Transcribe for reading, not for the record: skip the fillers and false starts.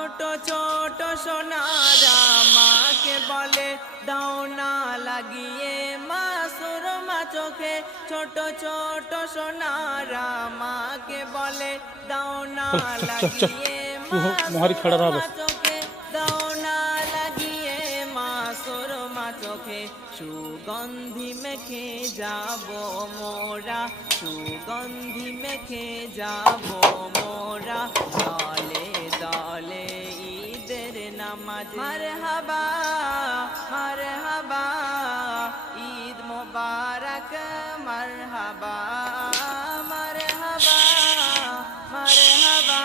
ছোট ছোট সোনারা মাকে বলে দাও না লাগিয়ে মা সুরমা চোখে। ছোট ছোট সোনারা মাকে বলে দাও না লাগিয়ে মা সুরমা চোখে। দাও না লাগিয়ে মা সুরমা চোখে। সুগন্ধি মেখে যাব মোরা, সুগন্ধি মেখে যাব মোরা, দলে দলে ঈদের নামাজ। মারহাবা মারহাবা ঈদ মোবারক, মারহাবা মারহাবা মারহাবা